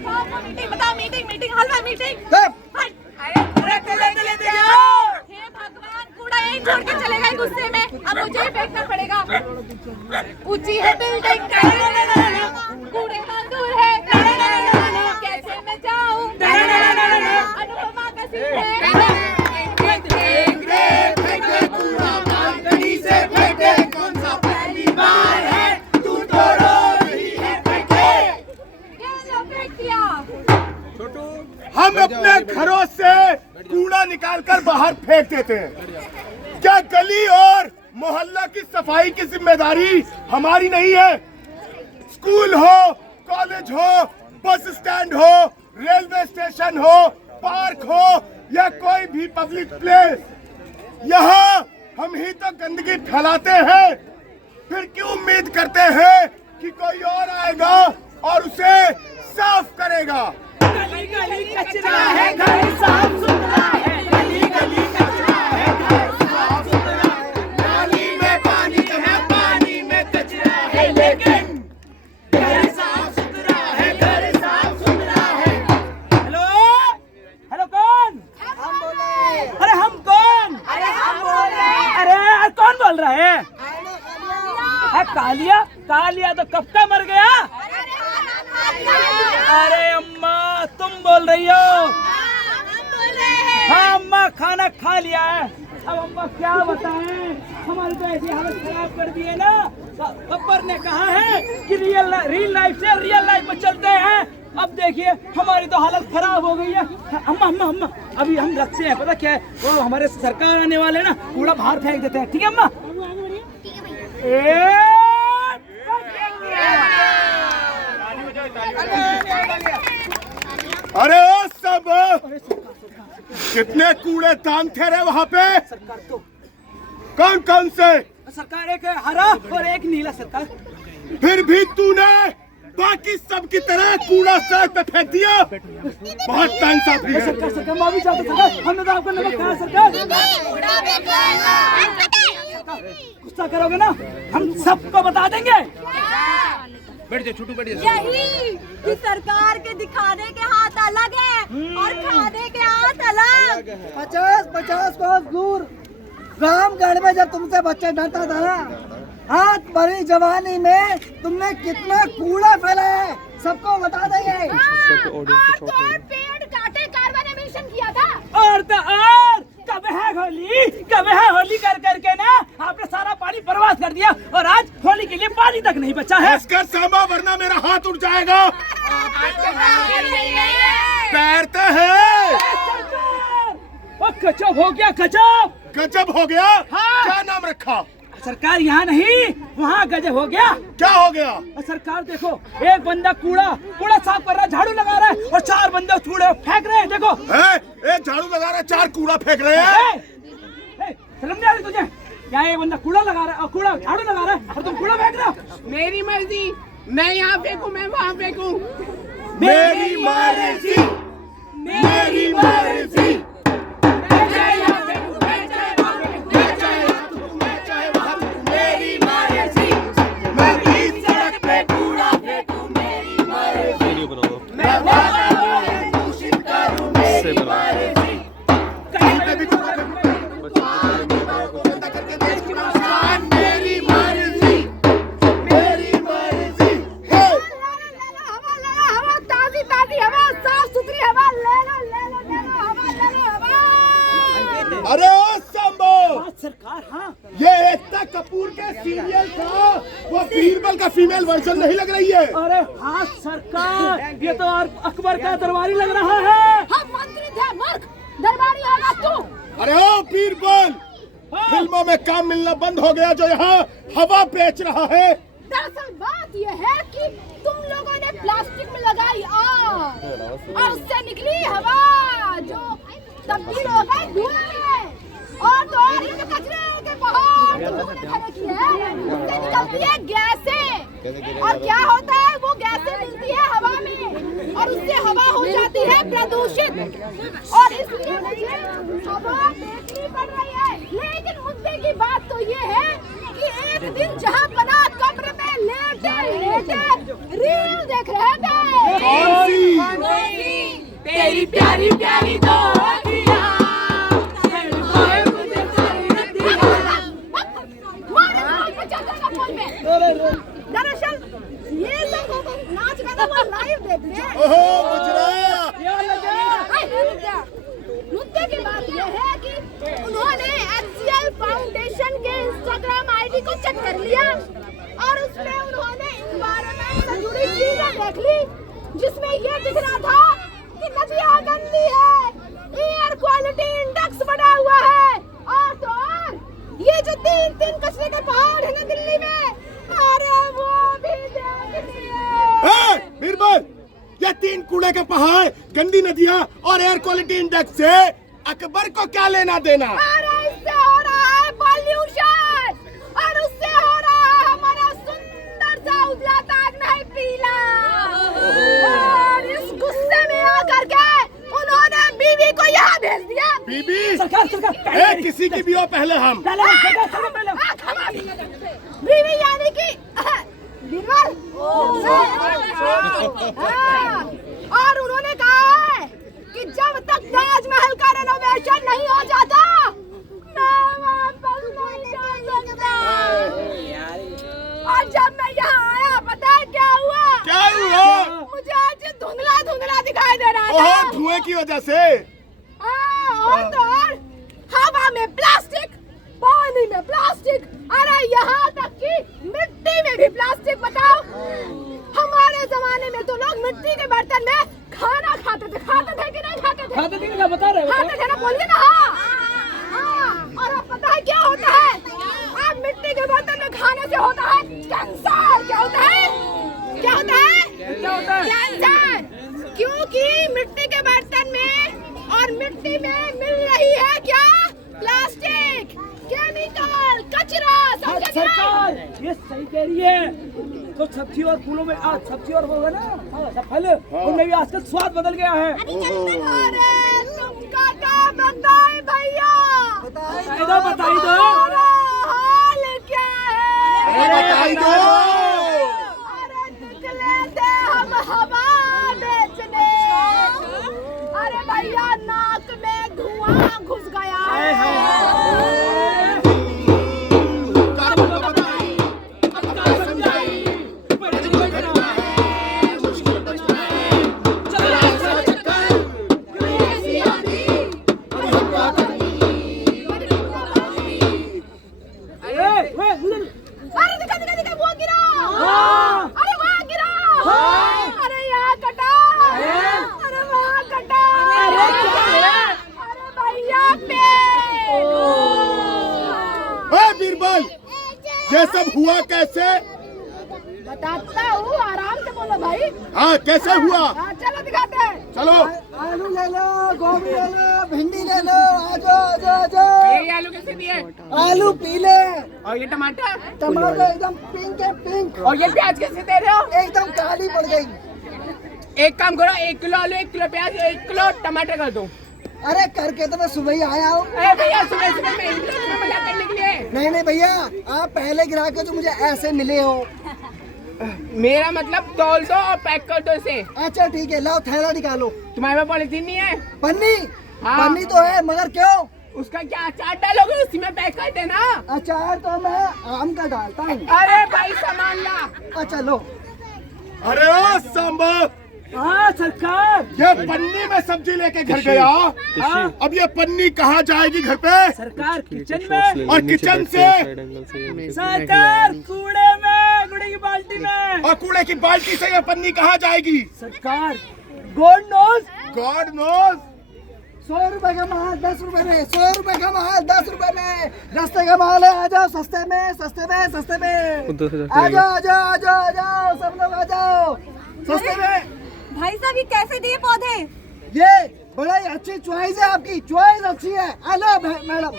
Meeting बताओ, meeting meeting हलवा meeting. हे भगवान, कूड़ा यहीं छोड़ के चले गए गुस्से में, अब मुझे ही फेंकना पड़ेगा। ऊंची है बिल्डिंग, कूड़ेदान दूर है, कैसे मैं जाऊं, अनुपमा का सीन है। हम अपने घरों से कूड़ा निकालकर बाहर फेंक देते हैं। क्या गली और मोहल्ला की सफाई की जिम्मेदारी हमारी नहीं है? स्कूल हो, कॉलेज हो, बस स्टैंड हो, रेलवे स्टेशन हो, पार्क हो या कोई भी पब्लिक प्लेस, यहाँ हम ही तो गंदगी फैलाते हैं। फिर क्यों उम्मीद करते हैं कि कोई और आएगा और उसे साफ करेगा? गली गली कचरा है, घर साफ सुथरा है। गली गली कचरा है, घर साफ सुथरा है। नाली में पानी है, पानी में कचरा है, लेकिन घर साफ सुथरा है, घर साफ सुथरा है। हेलो हेलो, कौन? हम बोल रहे हैं। अरे हम कौन? अरे हम बोल रहे हैं। अरे कौन बोल रहा है? कालिया। कालिया तो कब का मर गया? अरे अम्मा तुम बोल रही हो? हाँ अम्मा, खाना खा लिया है। अब अम्मा क्या बताएं, हमारी तो ऐसी हालत खराब कर दी है ना। गब्बर ने कहा है कि रियल लाइफ से रियल लाइफ में चलते हैं। अब देखिए हमारी तो हालत खराब हो गई है। अम्मा अम्मा अम्मा, अभी हम रखते हैं, पता क्या है, वो हमारे सरकार आने वाले ना, कूड़ा बाहर फेंक देते हैं। ठीक है अम्मा? अरे ओ सब कितने कूड़े दान थे रे वहाँ पे? सरकार तो कौन कौन से? सरकार एक हरा और एक नीला सरकार। फिर भी तूने बाकी सब की तरह कूड़ा सड़क पे फेंक दिया। बहुत नाइंसाफी है। सरकार सरकार माफी चाहते सरकार, हमने तो आपको नमक खाया सरकार। गुस्सा करोगे ना, हम सबको बता देंगे। बैठ जाओ छोटू, बैठ जाओ। यही कि सरकार के दिखाने के हाथ अलग है और खाने के हाथ अलग। 50-50 कोस दूर रामगढ़ में जब तुमसे बच्चे डरता था ना, हाथ भरी जवानी में तुमने कितना कूड़ा फैलाया है, सबको बता देंगे। और पेड़ काटे कार्बन एमिशन किया था। और तो और कब है होली कर करके ना आपने सारा पानी बर्बाद कर दिया, और आज होली के लिए पानी तक नहीं बचा है। इसका सामा, वरना मेरा हाथ उठ जाएगा। तैरते हैं। गजब हो गया, गजब गजब हो गया। हाँ। क्या नाम रखा? सरकार यहाँ नहीं, वहाँ गजब हो गया। क्या हो गया? सरकार देखो, एक बंदा कूड़ा साफ कर रहा है, झाड़ू लगा रहा है, और 4 बंदे कूड़े फेंक रहे हैं। देखो एक झाड़ू लगा रहा है, 4 कूड़ा फेंक रहे हैं। शर्म नहीं आ रही तुझे? यहाँ एक बंदा कूड़ा लगा रहा है, कूड़ा झाड़ू लगा रहा है, और तुम कूड़ा फेंक रहे हो। मेरी मर्जी, मैं यहाँ फेंकूं, मैं वहाँ फेंकूं। मेरी मर्जी, मेरी मर्जी। अरे ओ शंभू, सरकार हाँ, ये एकता कपूर के सीरियल का वो बीरबल का फीमेल वर्जन नहीं लग रही है? अरे हाँ सरकार, ये तो और अकबर का दरबारी लग रहा है। हम मंत्री थे मूर्ख, दरबारी आना तू। अरे ओ बीरबल, फिल्मों में काम मिलना बंद हो गया जो यहाँ हवा बेच रहा है। दरअसल बात यह है कि तुम लोगों ने प्लास्टिक में लगाई आग और उससे निकली हवा जो तब्दील हो गई धुएं में, और तो और ये जो कचरे के पहाड़ तुमने खड़े किए हैं उससे निकलती है गैसें, और क्या होता है वो गैसें मिलती है हवा में और उससे हवा हो जाती है प्रदूषित, और इसलिए मुझे हवा बेचनी पड़ रही है। लेकिन मुद्दे की बात तो ये है कि एक दिन जहाँ कमरे में लेटे रील देख रहे थे। तेरी प्यारी प्यारी दो अखियां, तड़पाए मुझे सारी रतियां। दरअसल ये सब नाच गाना वो लाइव देखते हैं। ओहो गुजरा। मुद्दे की बात यह है कि उन्होंने HCL फाउंडेशन के इंस्टाग्राम आईडी को चेक कर लिया और उसमें उन्होंने एनवायरनमेंट से जुड़ी चीजें देख ली, जिसमें ये दिख रहा था कि नदियां गंदी है, एयर क्वालिटी इंडेक्स बढ़ा हुआ है, और तो और ये जो 3 कचरे के पहाड़ है ना दिल्ली में, अरे वो भी देख लिए। बीरबल, ये 3 कूड़े के पहाड़, गंदी नदियाँ और एयर क्वालिटी इंडेक्स से अकबर को क्या लेना देना? अरे इससे हो रहा है पॉल्यूशन और उससे हो रहा है हमारा सुंदर सा उजला ताजमहल पीला। और इस गुस्से में आकर के उन्होंने बीवी को यहाँ भेज दिया। बीबी? सरकार किसी की भी हो पहले हम। बीवी यानी कि बीरबल। और उन्होंने कहा है कि जब तक ताजमहल का रेनोवेशन नहीं हो जाता मैं वापस नहीं जा सकता। और जब मैं यहाँ आया पता है क्या हुआ? क्या हुआ? मुझे आज धुंधला धुंधला दिखाई दे रहा था। ओहो, धुएं की वजह से। और तो और हवा में प्लास्टिक, पानी में प्लास्टिक, अरे यहाँ तक कि मिट्टी में भी प्लास्टिक। बताओ, हमारे जमाने में तो लोग मिट्टी के बर्तन में खाना खाते थे कि नहीं खाते थे? खाते थे क्या बता रहे हो? खाते थे ना, बोलिए ना। हाँ। और अब पता है क्या होता है? अब मिट्टी के बर्तन में खाने से होता है कैंसर। क्या होता है? क्या होता है? कैंसर। क्योंकि मिट्टी के बर्तन में और मिट्टी में मिल रही है क्या? प्लास्टिक, केमिकल, कचरा। सरकार ये सही कह रही है। तो सब्जी और फूलों में आज सब्जी और वो है ना फल, उनमें भी आजकल स्वाद बदल गया है। अरे तुमका क्या बताएं भैया? बताई दो। हमारा हाल क्या है? बताई दो। अरे निकले थे हम हवा बेचने, अरे भैया नाक में धुआं घुस गया है। अरे दिखा वो गिरा। अरे वहाँ गिरा। अरे यहाँ कटा। अरे वहाँ कटा। अरे भैया बीरबल, ये सब हुआ कैसे? बताता हूँ, आराम से बोलो भाई। हाँ, कैसे हुआ? हाँ, चलो दिखाते हैं। चलो। आलू ले लो, गोभी ले लो, भिंडी ले लो। आजो। ये आलू कैसे दिए? आलू पीले, और ये टमाटर? टमाटर एकदम पिंक है पिंक। और ये प्याज कैसे दे रहे हो? एकदम काली पड़ गई। एक काम करो, 1 किलो आलू, 1 किलो प्याज, 1 किलो टमाटर कर दो। अरे करके तो मैं सुबह ही आया हूँ। अरे भैया सुबह सुबह मैं मजाक करने के लिए। नहीं भैया, आप पहले ग्राहक हो जो मुझे ऐसे मिले हो। मेरा मतलब तौल दो और पैक कर दो इसे। अच्छा ठीक है, लाओ थैला निकालो। तुम्हारे पास पॉलिथीन नहीं है? पन्नी? हाँ। पन्नी तो है, मगर क्यों? उसका क्या अचार डालोगे? उसी में पैक कर देना। अचार तो मैं आम का डालता हूँ। अरे भाई सामान ला। अच्छा लो। अरे ओ सांबा, हाँ सरकार। ये पन्नी में सब्जी लेके घर गया। अब ये पन्नी कहाँ जाएगी घर पे? सरकार किचन में। और किचन से? सरकार कूड़े की बाल्टी में। और कूड़े की बाल्टी से ये पन्नी कहाँ जाएगी? सरकार गॉड नोज। 100 रुपए का माल 10 रुपए में, 100 रुपए का माल 10 रुपए में। रास्ते का माल है, आ जाओ सस्ते में। आ जाओ सब लोग आ जाओ सस्ते में। भाई साहब ये कैसे दिए पौधे? ये बड़ा ही अच्छी चॉइस है, आपकी चॉइस अच्छी है। हेलो मैडम,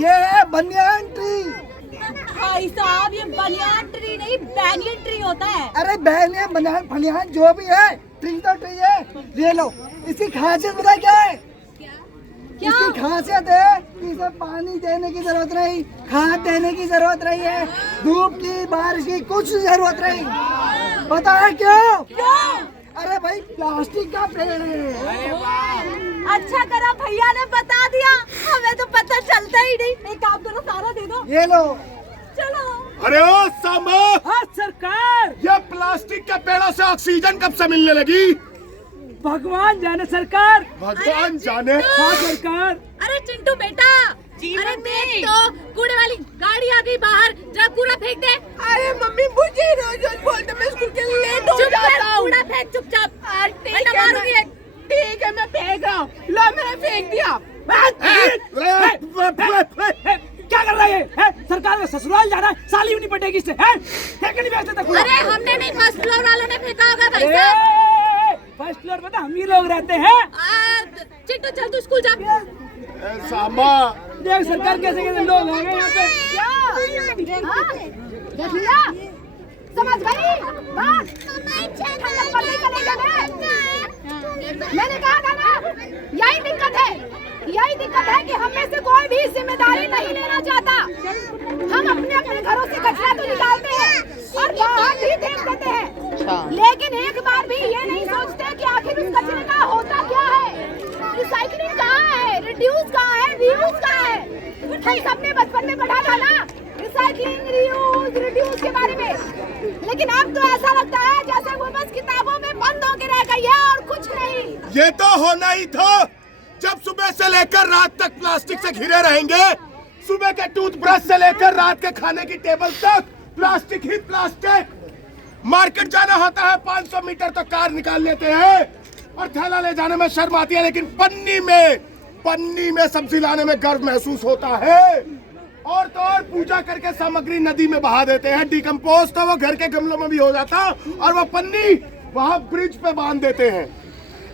ये है बनियान ट्री। भाई साहब ये बनियान ट्री नहीं, बैनियन ट्री होता है। अरे बैनियन बनियान फलियान जो भी है, ट्री तो ट्री है। ले लो। इसकी खासियत पता है क्या है? इसकी खासियत है कि इसे पानी देने की जरूरत नहीं, खाद देने की जरूरत नहीं है, धूप की बारिश की कुछ जरूरत नहीं। पता है क्यों? अरे भाई प्लास्टिक का पेड़ है। अच्छा करा भैया ने बता दिया, हमें तो पता चलता ही नहीं। एक काम करो, सारा दे दो। ये लो। चलो। अरे ओ सांबा, हाँ सरकार, ये प्लास्टिक के पेड़ों से ऑक्सीजन कब से मिलने लगी? भगवान जाने सरकार। भगवान जाने। हाँ सरकार। अरे चिंटू बेटा, अरे देख तो कूड़े वाली गाड़ी आ गई बाहर, जरा कूड़ा फेंक दे। अरे मम्मी मुझे रोज बोलते मैं स्कूल के लिए लेट हो जाता हूँ। कूड़ा फेंक चुपचाप। ठीक है मैं फेंक रहा हूँ। लो मैंने फेंक दिया। क्या कर रहा है? सरकार में ससुराल जाना है, साली भी नहीं पटेगी इससे। फेंक नहीं भेजते कूड़ा। अरे हमने नहीं, फर्स्ट फ्लोर वालों ने फेंका होगा भाई साहब। फर्स्ट फ्लोर पे तो हम ही लोग रहते हैं। चिंटू चल तू स्कूल जा। सांबा, देख सरकार कैसे कैसे लोग आ गए यहाँ पे। देख लिया, समझ गई बात। मैंने कहा था ना, यही दिक्कत है कि हम में से कोई भी जिम्मेदारी नहीं लेना चाहता। हम अपने अपने घरों से कचरा तो निकालते हैं और बाहर भी फेंक देते हैं, लेकिन एक बार भी ये नहीं सोचते कि आखिर उस कचरे का होता क्या है। रिसाइकलिंग कहाँ है, रिड्यूस कहाँ है, रीयूज कहाँ है। हम सबने बचपन में पढ़ा था ना रिसाइकलिंग, रीयूज, रिड्यूस के बारे में, लेकिन अब तो ऐसा लगता है जैसे वो बस किताबों में बंद होके रह गई है और कुछ नहीं। ये तो होना ही था। जब सुबह से लेकर रात तक प्लास्टिक से घिरे रहेंगे, सुबह के टूथब्रश से लेकर रात के खाने की टेबल तक प्लास्टिक ही प्लास्टिक। मार्केट जाना होता है 500 मीटर तो कार निकाल लेते हैं और थैला ले जाने में शर्म आती है, लेकिन पन्नी में सब्जी लाने में गर्व महसूस होता है। और तो और पूजा करके सामग्री नदी में बहा देते हैं, डिकम्पोज तो वो घर के गमलों में भी हो जाता और वो पन्नी वहां ब्रिज पे बांध देते हैं।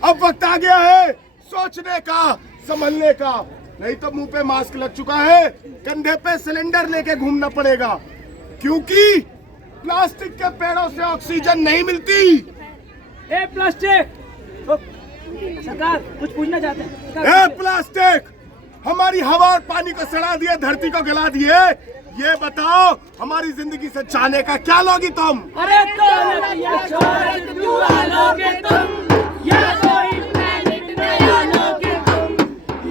अब वक्त आ गया है सोचने का, संभलने का, नहीं तो मुंह पे मास्क लग चुका है, कंधे पे सिलेंडर लेके घूमना पड़ेगा, क्योंकि प्लास्टिक के पेड़ों से ऑक्सीजन नहीं मिलती। ए प्लास्टिक, सरकार कुछ पूछना चाहते हैं। ए प्लास्टिक, हमारी हवा और पानी को सड़ा दिए, धरती को गला दिए। ये बताओ हमारी जिंदगी से जाने का क्या लोगी तुम? अरे लोगे तुम, या कोई प्लैनेट नया लोगे तुम।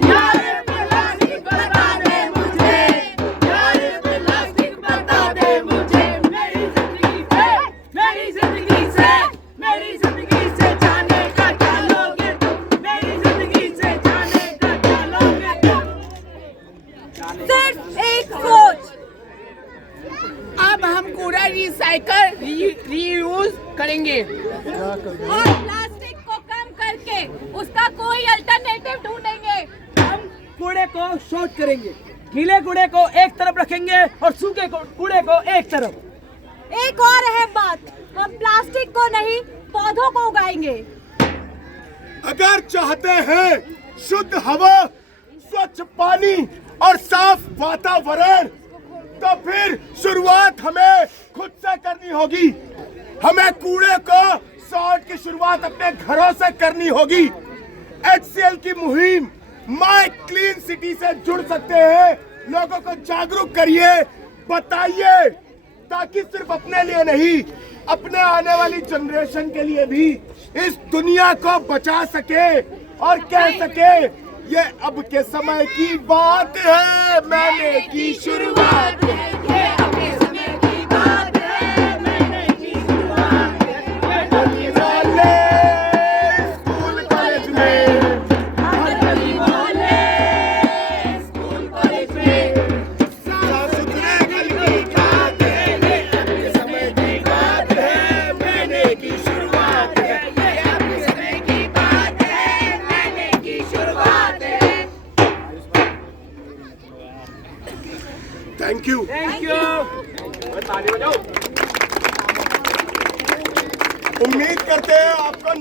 यार प्लास्टिक बता दे मुझे, यार प्लास्टिक बता दे मुझे। मेरी जिंदगी से जाने का क्या लोगे तुम? मेरी जिंदगी से जाने का क्या लोगे तुम? सिर्फ एक सोच, अब हम कूड़ा रिसाइकल रीयूज करेंगे और प्लास्टिक को कम करके उसका कोई अल्टरनेटिव ढूंढेंगे। हम कूड़े को शॉर्ट करेंगे, गीले कूड़े को एक तरफ रखेंगे और सूखे कूड़े को एक तरफ। एक और अहम बात, हम प्लास्टिक को नहीं पौधों को उगाएंगे। अगर चाहते हैं शुद्ध हवा, स्वच्छ पानी और साफ वातावरण, तो फिर शुरुआत हमें खुद से करनी होगी। हमें कूड़े को सॉर्ट की शुरुआत अपने घरों से करनी होगी। HCL की मुहिम माय क्लीन सिटी से जुड़ सकते हैं। लोगों को जागरूक करिए, बताइए, ताकि सिर्फ अपने लिए नहीं, अपने आने वाली जनरेशन के लिए भी इस दुनिया को बचा सके और कह सके ये अब के समय की बात है, मैंने की शुरुआत है। ये अपने समय की बात है, मैंने की शुरुआत है। स्कूल कॉलेज में, स्कूल कॉलेज में साफ सुथरे कल की बात है, ये अपने समय की बात है, मैंने की शुरुआत है। ये अपने समय की बात है, मैंने की शुरुआत है। Thank you. उम्मीद करते हैं आपको